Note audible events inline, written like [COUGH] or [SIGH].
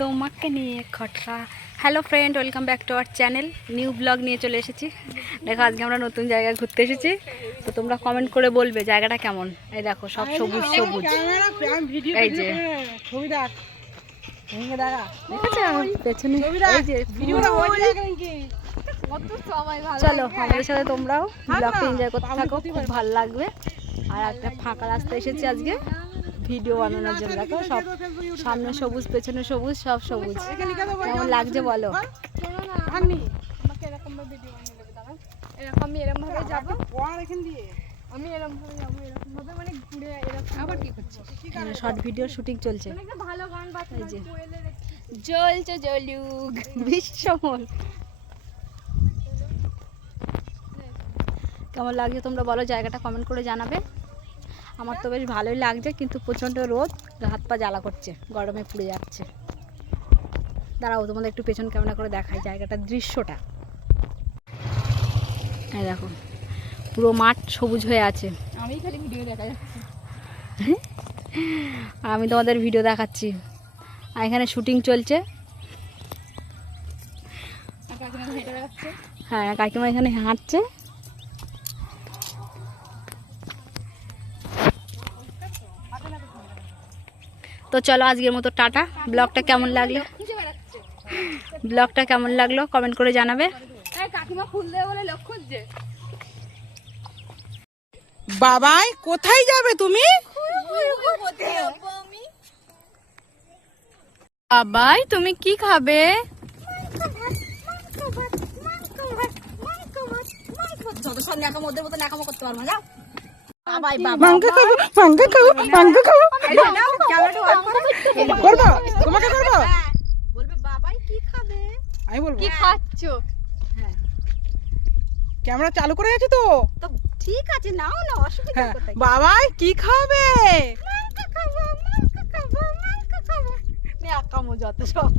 তোমাকে নিয়ে খটরা। Hello friend welcome back to our channel new blog নিয়ে চলে এসেছি। দেখো আজকে আমরা নতুন জায়গায় ঘুরতে এসেছি। তো তোমরা কমেন্ট করে বলবে জায়গাটা কেমন। এই দেখো সব সবুজ সবুজ। এই যে। হয়ে চলো আমাদের সাথে তোমরাও ব্লগটা এনজয় করতে থাকো খুব ভালো লাগবে। আর একটা ফাঁকা রাস্তা এসেছি আজকে। ভিডিও বানানোর জন্য। দেখো সব সামনে সবুজ পেছনে সবুজ সব সবুজ কেমন লাগছে বলো? এরকম ভাবে দাঁড়াও। এরকম আমি এরকম যাব। দিয়ে। আমি এরকম ভাবে যাব এরকম ভাবে মানে ঘুরে এরকম আবার কি করছিস? শর্ট ভিডিও শুটিং চলছে। ভালো গান বাজছে। জ্বলছে জলুগ বিশ্বমল কেমন লাগছে তোমরা বলো জায়গাটা কমেন্ট করে জানাবে। আমার তো বেশ ভালোই লাগছে কিন্তু প্রচণ্ড রোদ হাত পা জ্বালা করছে গরমে পুড়ে যাচ্ছে। দাঁড়াও তোমাদের একটু পেছন ক্যামেরা করে দেখাই জায়গাটার দৃশ্যটা। হ্যাঁ দেখো পুরো মাঠ সবুজ হয়ে আছে। আমি খালি ভিডিও দেখা যাচ্ছে। [LAUGHS] আমি তোমাদের ভিডিও দেখাচ্ছি। আর এখানে শুটিং চলছে। হ্যাঁ কাকিমা এখানে হাঁটছে। তো চলো আজকের মতো টাটা। ব্লগটা কেমন লাগল? ব্লগটা কেমন লাগল কমেন্ট করে জানাবে। এই কাকিমা ফুল দেবে বলে লোক খুঁজছে। বাবাই কোথায় যাবে তুমি? বাবাই তুমি কি খাবে? করতে পারব না যাও। বাবাই বাবা মাংস খাব মাংস খাব মাংস খাব। করব? তোমাকে করব? বলবে বাবাই কি খাবে? আমি বলব। কি খাচ্ছ? হ্যাঁ। ক্যামেরা চালু করে গেছে তো। তো ঠিক আছে নাও না অসুবিধা হ্যাঁ। কোথায়? বাবাই কি খাবে? মজা যত সব।